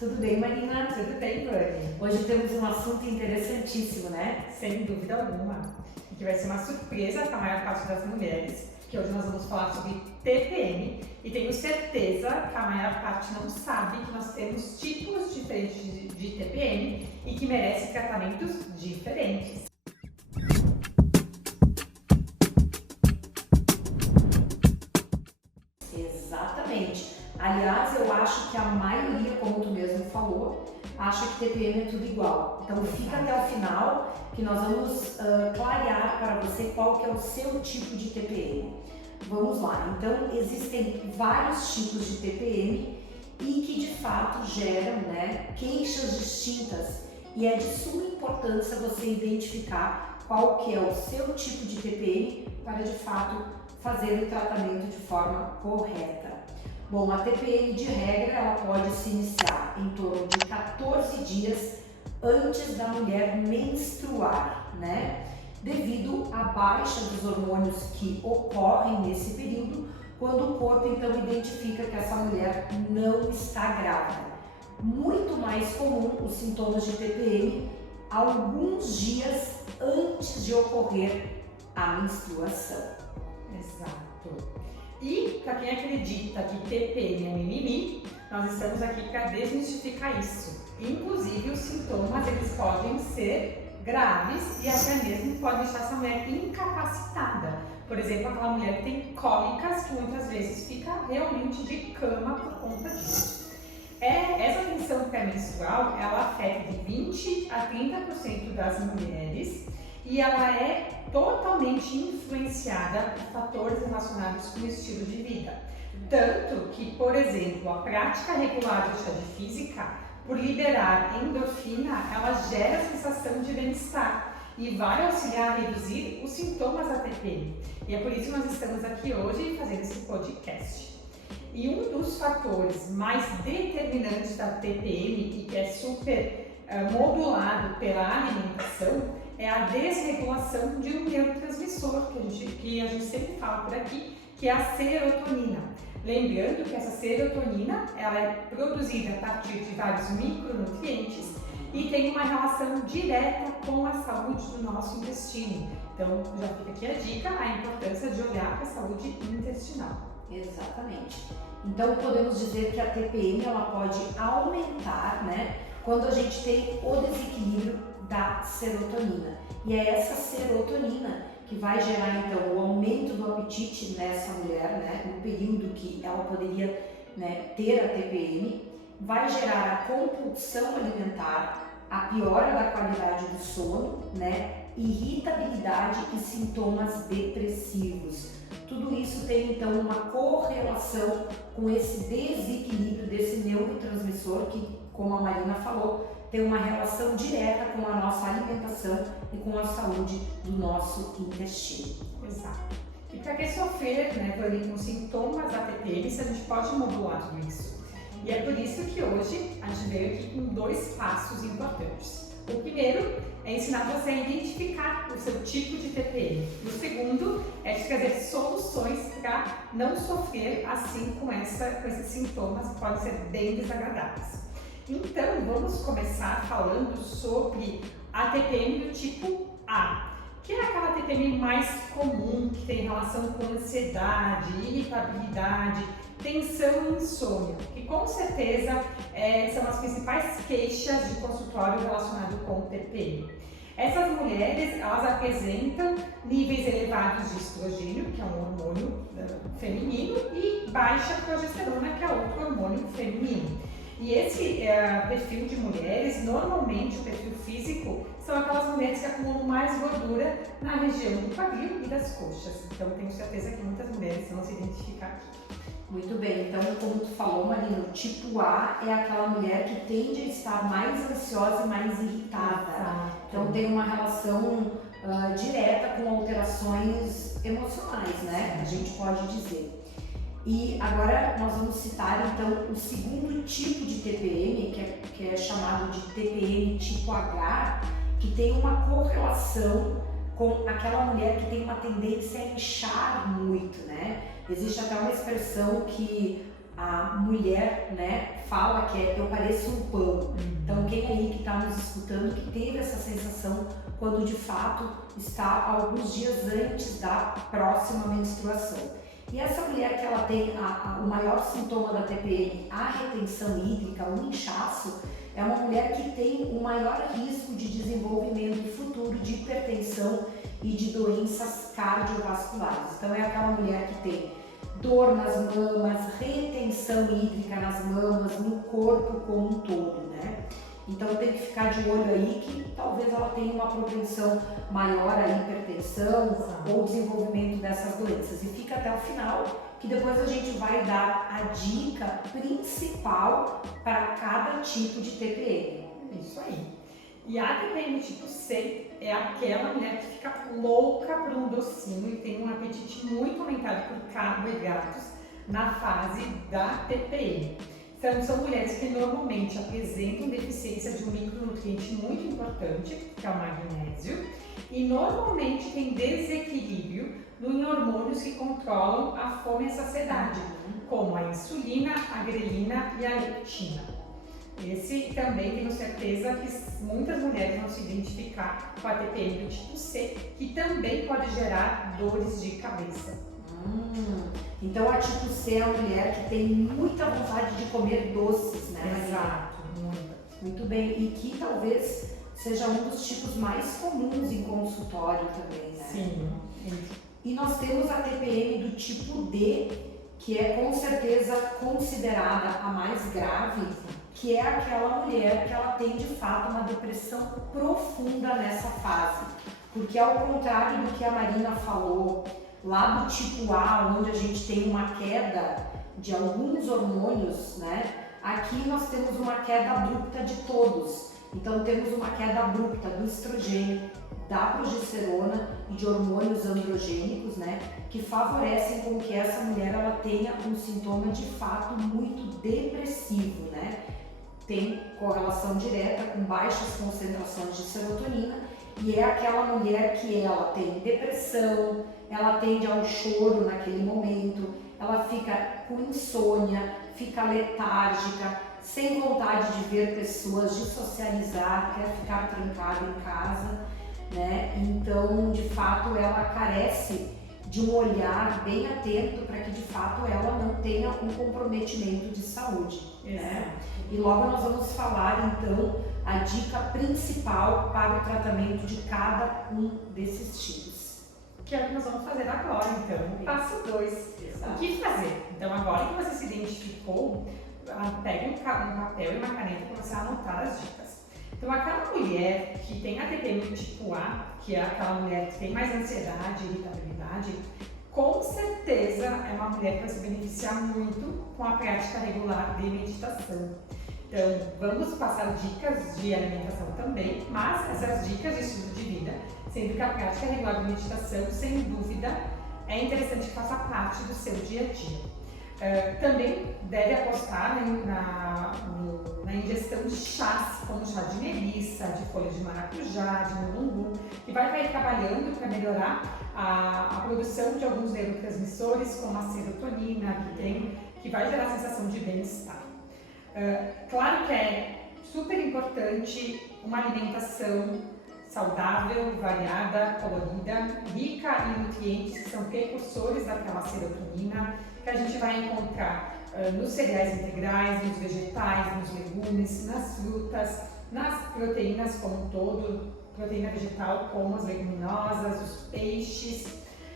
Tudo bem, Marina? Tudo bem, Vani? Hoje temos um assunto interessantíssimo, né? Sem dúvida alguma. E que vai ser uma surpresa para a maior parte das mulheres, que hoje nós vamos falar sobre TPM e tenho certeza que a maior parte não sabe que nós temos tipos diferentes de TPM e que merecem tratamentos diferentes. Exatamente. Aliás, eu acho que a maioria, como tu mesmo falou, acha que TPM é tudo igual. Então fica até o final que nós vamos clarear para você qual que é o seu tipo de TPM. Vamos lá. Então existem vários tipos de TPM e que de fato geram, queixas distintas. E é de suma importância você identificar qual que é o seu tipo de TPM para de fato fazer o tratamento de forma correta. Bom, a TPM de regra ela pode se iniciar em torno de 14 dias antes da mulher menstruar, devido à baixa dos hormônios que ocorrem nesse período, quando o corpo então identifica que essa mulher não está grávida. Muito mais comum os sintomas de TPM alguns dias antes de ocorrer a menstruação. Exato. E para quem acredita que TPM é mimimi, nós estamos aqui para desmistificar isso. Inclusive os sintomas eles podem ser graves e até mesmo podem deixar essa mulher incapacitada. Por exemplo, aquela mulher que tem cólicas que muitas vezes fica realmente de cama por conta disso. Essa tensão pré-menstrual ela afeta de 20 a 30% das mulheres e ela é totalmente influenciada por fatores relacionados com o estilo de vida. Tanto que, por exemplo, a prática regular de atividade física, por liberar endorfina, ela gera a sensação de bem-estar e vai auxiliar a reduzir os sintomas da TPM. E é por isso que nós estamos aqui hoje fazendo esse podcast. E um dos fatores mais determinantes da TPM e que é super modulado pela alimentação é a desregulação de um neurotransmissor que a gente sempre fala por aqui, que é a serotonina. Lembrando que essa serotonina ela é produzida a partir de vários micronutrientes e tem uma relação direta com a saúde do nosso intestino. Então já fica aqui a dica, a importância de olhar para a saúde intestinal. Exatamente. Então podemos dizer que a TPM ela pode aumentar, quando a gente tem o desequilíbrio da serotonina. E é essa serotonina que vai gerar então o aumento do apetite nessa mulher, no período que ela poderia ter a TPM, vai gerar a compulsão alimentar, a piora da qualidade do sono, irritabilidade e sintomas depressivos. Tudo isso tem então uma correlação com esse desequilíbrio desse neurotransmissor que, como a Marina falou, tem uma relação direta com a nossa alimentação e com a saúde do nosso intestino. Exato. E para que sofrer, com sintomas da TPM, se a gente pode modular tudo isso? E é por isso que hoje a gente veio aqui com 2 passos importantes. O primeiro é ensinar você a identificar o seu tipo de TPM. E o segundo é te trazer soluções para não sofrer assim com esses sintomas que podem ser bem desagradáveis. Então, vamos começar falando sobre a TPM do tipo A, que é aquela TPM mais comum, que tem relação com ansiedade, irritabilidade, tensão e insônia, que com certeza são as principais queixas de consultório relacionado com TPM. Essas mulheres, elas apresentam níveis elevados de estrogênio, que é um hormônio feminino, e baixa progesterona, que é outro hormônio feminino. E esse perfil de mulheres, normalmente o perfil físico, são aquelas mulheres que acumulam mais gordura na região do quadril e das coxas. Então, tenho certeza que muitas mulheres vão se identificar aqui. Muito bem, então como tu falou, Marina, o tipo A é aquela mulher que tende a estar mais ansiosa e mais irritada. Exato. Então tem uma relação direta com alterações emocionais, a gente pode dizer. E agora nós vamos citar então o segundo tipo de TPM, que é chamado de TPM tipo H, que tem uma correlação com aquela mulher que tem uma tendência a inchar muito, Existe até uma expressão que a mulher, fala que é eu pareço um pão. Então quem aí que está nos escutando que teve essa sensação quando de fato está alguns dias antes da próxima menstruação. E essa mulher que ela tem o maior sintoma da TPM, a retenção hídrica, o inchaço, é uma mulher que tem o maior risco de desenvolvimento futuro de hipertensão e de doenças cardiovasculares. Então é aquela mulher que tem dor nas mamas, retenção hídrica nas mamas, no corpo como um todo, né? Então tem que ficar de olho aí que talvez ela tenha uma propensão maior à hipertensão ou desenvolvimento dessas doenças. E fica até o final, que depois a gente vai dar a dica principal para cada tipo de TPM. Isso aí. E a TPM tipo C é aquela mulher que fica louca por um docinho e tem um apetite muito aumentado por carboidratos na fase da TPM. Então, são mulheres que normalmente apresentam deficiência de um micronutriente muito importante, que é o magnésio, e normalmente tem desequilíbrio em hormônios que controlam a fome e a saciedade, como a insulina, a grelina e a leptina. Esse também tenho certeza que muitas mulheres vão se identificar com a TPM do tipo C, que também pode gerar dores de cabeça. Então a tipo C é a mulher que tem muita vontade de comer doces, né, Maria? Exato, muito bem, e que talvez seja um dos tipos mais comuns em consultório também, né? Sim. E nós temos a TPM do tipo D, que é com certeza considerada a mais grave, que é aquela mulher que ela tem de fato uma depressão profunda nessa fase. Porque ao contrário do que a Marina falou, lá do tipo A, onde a gente tem uma queda de alguns hormônios, né? Aqui nós temos uma queda abrupta de todos. Então temos uma queda abrupta do estrogênio, da progesterona e de hormônios androgênicos, né? Que favorecem com que essa mulher ela tenha um sintoma de fato muito depressivo, né? Tem correlação direta com baixas concentrações de serotonina e é aquela mulher que ela tem depressão, ela tende ao choro naquele momento, ela fica com insônia, fica letárgica, sem vontade de ver pessoas, de socializar, quer ficar trancada em casa, né? Então, de fato, ela carece de um olhar bem atento para que, de fato, ela não tenha um comprometimento de saúde, né? E logo nós vamos falar, então, a dica principal para o tratamento de cada um desses tipos. Que é o que nós vamos fazer agora, então. Passo 2. O que fazer? Então, agora que você se identificou, pegue um papel e uma caneta para você anotar as dicas. Então, aquela mulher que tem a TPM tipo A, que é aquela mulher que tem mais ansiedade e irritabilidade, com certeza é uma mulher que vai se beneficiar muito com a prática regular de meditação. Então, vamos passar dicas de alimentação também, mas essas dicas de estilo de vida, sendo que a prática regular de meditação, sem dúvida, é interessante que faça parte do seu dia a dia. Também deve apostar na ingestão de chás, como chá de melissa, de folha de maracujá, de mulungu, que vai trabalhando para melhorar a produção de alguns neurotransmissores, como a serotonina, que vai gerar a sensação de bem-estar. Claro que é super importante uma alimentação saudável, variada, colorida, rica em nutrientes que são precursores daquela serotonina, que a gente vai encontrar nos cereais integrais, nos vegetais, nos legumes, nas frutas, nas proteínas como um todo, proteína vegetal como as leguminosas, os peixes,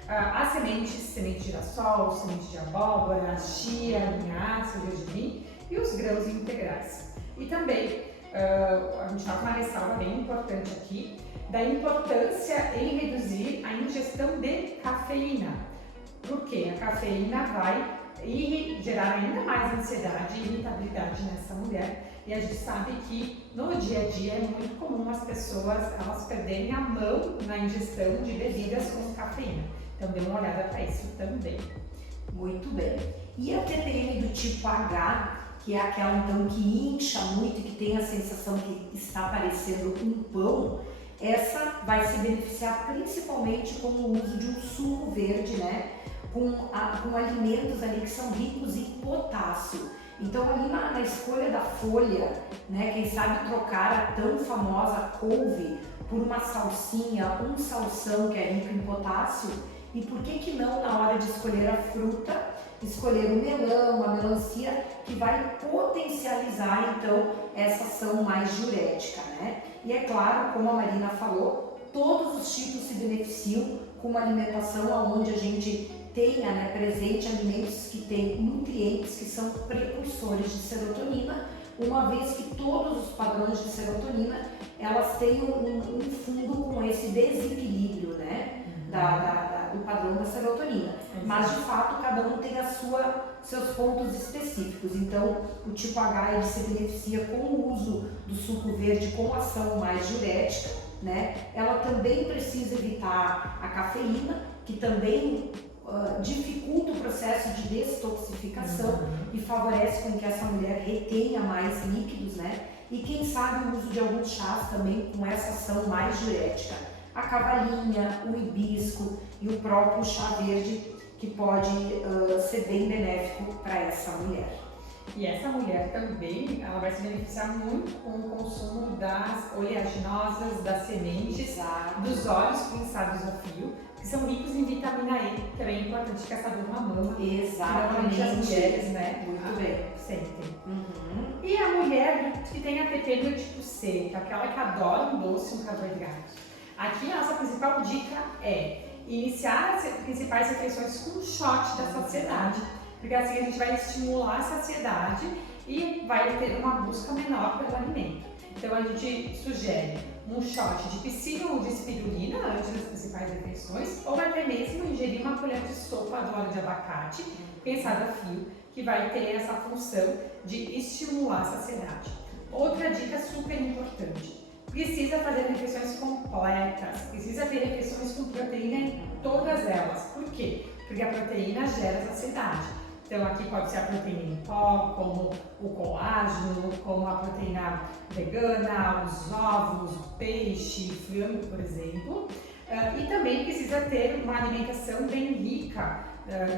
as sementes, semente de girassol, semente de abóbora, chia, linhaça, gergelim e os grãos integrais. E também a gente está com uma ressalva bem importante aqui da importância em reduzir a ingestão de cafeína, porque a cafeína vai gerar ainda mais ansiedade e irritabilidade nessa mulher. E a gente sabe que no dia a dia é muito comum as pessoas elas perderem a mão na ingestão de bebidas com cafeína. Então dê uma olhada para isso também. Muito bem. E a TPM do tipo H, que é aquela então que incha muito e que tem a sensação que está parecendo um pão, essa vai se beneficiar principalmente com o uso de um suco verde, né? Com alimentos ali que são ricos em potássio. Então ali na escolha da folha, né, quem sabe trocar a tão famosa couve por uma salsinha, um salsão que é rico em potássio, e por que não na hora de escolher a fruta, escolher o melão, a melancia, que vai potencializar então essa ação mais diurética, né? E é claro, como a Marina falou, todos os tipos se beneficiam com uma alimentação onde a gente tenha, né, presente alimentos que têm nutrientes que são precursores de serotonina, uma vez que todos os padrões de serotonina elas têm um fundo com esse desequilíbrio, né, do padrão da serotonina. Mas de fato cada um tem seus pontos específicos. Então o tipo H ele se beneficia com o uso do suco verde com ação mais diurética, né? Ela também precisa evitar a cafeína, que também dificulta o processo de detoxificação e favorece com que essa mulher retenha mais líquidos, né? E quem sabe o uso de alguns chás também com essa ação mais diurética. A cavalinha, o hibisco e o próprio chá verde, que pode ser bem benéfico para essa mulher. E essa mulher também, ela vai se beneficiar muito com o consumo das oleaginosas, das sementes, Exato. dos óleos prensados a fio, que são ricos em vitamina E, que também é importante que essa dor na mama. Exatamente. As mulheres, né? Muito bem. Sentem. E a mulher que tem a TP do tipo C, que é aquela que adora um doce, um carboidrato. Aqui a nossa principal dica é iniciar as principais refeições com um shot da saciedade, porque assim a gente vai estimular a saciedade e vai ter uma busca menor pelo alimento. Então a gente sugere um shot de psilo ou de espirulina antes das principais refeições, ou até mesmo ingerir uma colher de sopa do óleo de abacate, pensado a fio, que vai ter essa função de estimular a saciedade. Outra dica super importante: precisa fazer refeições completas, precisa ter refeições com proteína em todas elas. Por quê? Porque a proteína gera saciedade. Então aqui pode ser a proteína em pó, como o colágeno, como a proteína vegana, os ovos, o peixe, frango, por exemplo. E também precisa ter uma alimentação bem rica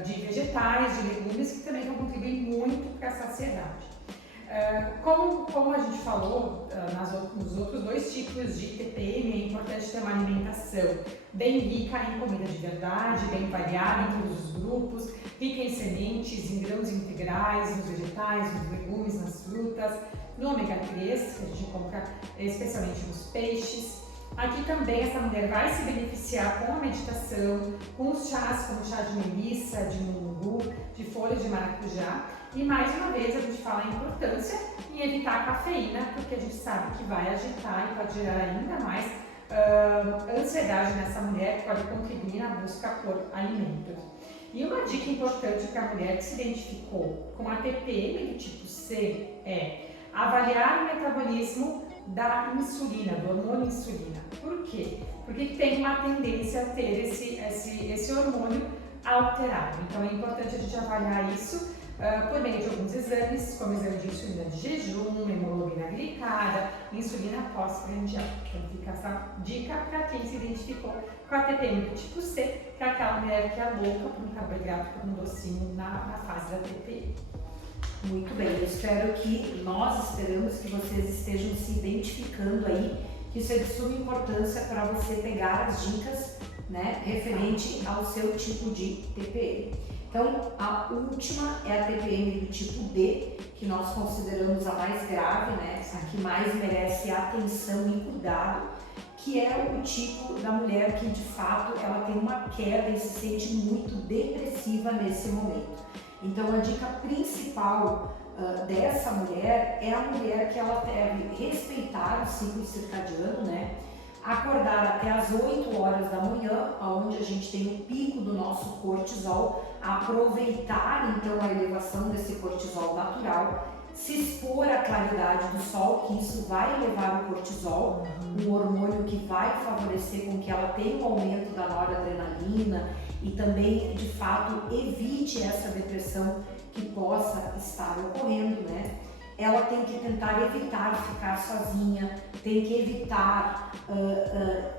de vegetais, de legumes, que também vão contribuir muito para a saciedade. Como a gente falou nos outros dois tipos de TPM, é importante ter uma alimentação bem rica em comida de verdade, bem variada em todos os grupos, rica em sementes, em grãos integrais, nos vegetais, nos legumes, nas frutas, no ômega 3, que a gente encontra especialmente nos peixes. Aqui também essa mulher vai se beneficiar com a meditação, com os chás, como chá de melissa, de mulungu, de folhas de maracujá. E mais uma vez a gente fala a importância em evitar a cafeína, porque a gente sabe que vai agitar e pode gerar ainda mais ansiedade nessa mulher, que pode contribuir na busca por alimentos. E uma dica importante para a mulher que se identificou com a TPM do tipo C é avaliar o metabolismo da insulina, do hormônio insulina. Por quê? Porque tem uma tendência a ter esse hormônio alterado. Então é importante a gente avaliar isso por meio de alguns exames, como exame de insulina de jejum, hemoglobina glicada, insulina pós-prandial. Então fica essa dica para quem se identificou com a TPM do tipo C, que é aquela mulher que é louca por um carboidrato, por um docinho na fase da TPM. Muito bem, nós esperamos que vocês estejam se identificando aí, que isso é de suma importância para você pegar as dicas, né, referente ao seu tipo de TPM. Então, a última é a TPM do tipo D, que nós consideramos a mais grave, né, a que mais merece atenção e cuidado, que é o tipo da mulher que de fato ela tem uma queda e se sente muito depressiva nesse momento. Então a dica principal dessa mulher é a mulher que ela deve respeitar o ciclo circadiano, né? Acordar até as 8 horas da manhã, onde a gente tem o pico do nosso cortisol, aproveitar então a elevação desse cortisol natural, se expor à claridade do sol, que isso vai elevar o cortisol, um hormônio que vai favorecer com que ela tenha um aumento da noradrenalina e também, de fato, evite essa depressão que possa estar ocorrendo, né? Ela tem que tentar evitar ficar sozinha, tem que evitar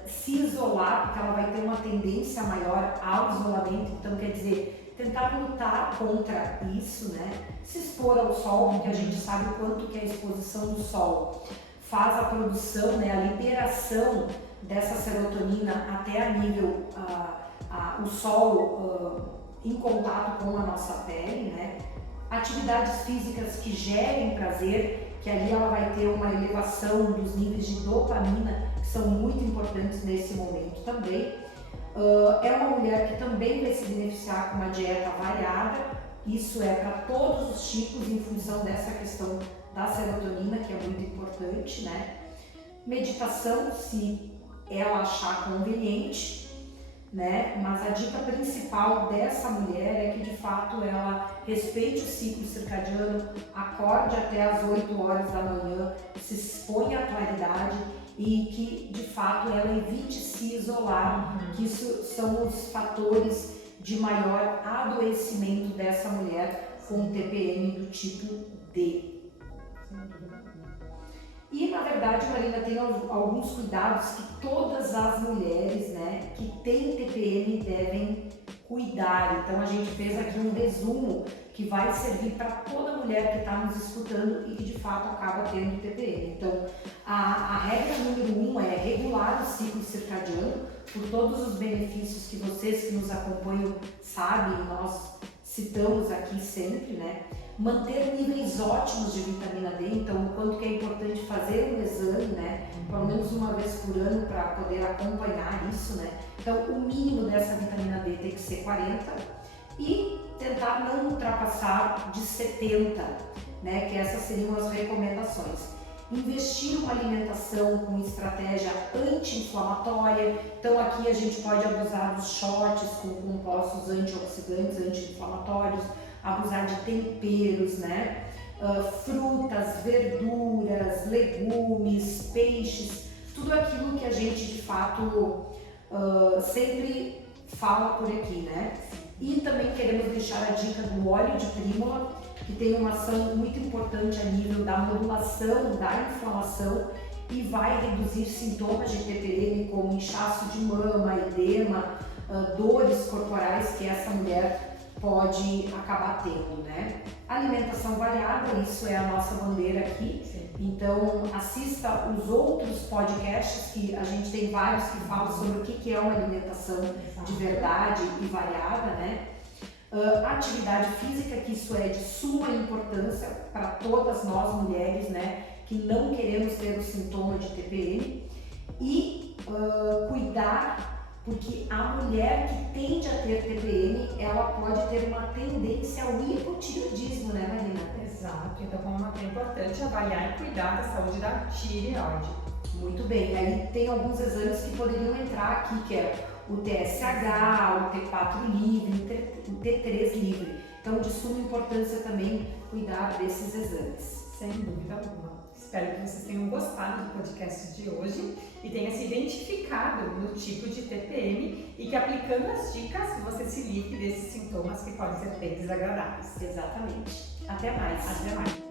se isolar, porque ela vai ter uma tendência maior ao isolamento. Então, quer dizer, tentar lutar contra isso, né? Se expor ao sol, porque a gente sabe o quanto que a exposição do sol faz a produção, né, a liberação dessa serotonina até a nível, o sol em contato com a nossa pele, né? Atividades físicas que gerem prazer, que ali ela vai ter uma elevação dos níveis de dopamina, que são muito importantes nesse momento também. É uma mulher que também vai se beneficiar com uma dieta variada, isso é para todos os tipos em função dessa questão da serotonina, que é muito importante, né? Meditação, se ela achar conveniente, né? Mas a dica principal dessa mulher é que de fato ela respeite o ciclo circadiano, acorde até as 8 horas da manhã, se exponha à claridade e que de fato ela evite se isolar, que isso são os fatores de maior adoecimento dessa mulher com TPM do tipo D. E na verdade, Marina, tem alguns cuidados que todas as mulheres, né, que têm TPM devem cuidar. Então a gente fez aqui um resumo que vai servir para toda mulher que está nos escutando e que de fato acaba tendo TPM. Então a regra número 1 é regular o ciclo circadiano, por todos os benefícios que vocês que nos acompanham sabem, nós citamos aqui sempre, né? Manter níveis ótimos de vitamina D, então o quanto que é importante fazer um exame, né? Pelo menos uma vez por ano para poder acompanhar isso, né? Então o mínimo dessa vitamina D tem que ser 40 e tentar não ultrapassar de 70, né? Que essas seriam as recomendações. Investir uma alimentação com estratégia anti-inflamatória, então aqui a gente pode abusar dos shots com compostos antioxidantes, anti-inflamatórios, abusar de temperos, né? Frutas, verduras, legumes, peixes, tudo aquilo que a gente de fato sempre fala por aqui, né? E também queremos deixar a dica do óleo de prímula, que tem uma ação muito importante a nível da modulação da inflamação e vai reduzir sintomas de TPM como inchaço de mama, edema, dores corporais que essa mulher pode acabar tendo, né? Alimentação variada, isso é a nossa bandeira aqui. Sim. Então assista os outros podcasts, que a gente tem vários que falam sobre o que é uma alimentação de verdade e variada, né? Atividade física, que isso é de suma importância para todas nós mulheres, né? Que não queremos ter o sintoma de TPM e cuidar, porque a mulher que tende a ter TPM, ela pode ter uma tendência ao hipotireoidismo, né, Marina? Exato, então como é importante avaliar e cuidar da saúde da tireoide. Muito bem, aí tem alguns exames que poderiam entrar aqui, que é o TSH, o T4 livre, o T3 livre. Então de suma importância também cuidar desses exames. Sem dúvida alguma. Espero que vocês tenham gostado do podcast de hoje e tenham se identificado no tipo de TPM e que aplicando as dicas você se livre desses sintomas que podem ser bem desagradáveis. Exatamente. Até mais. Até mais.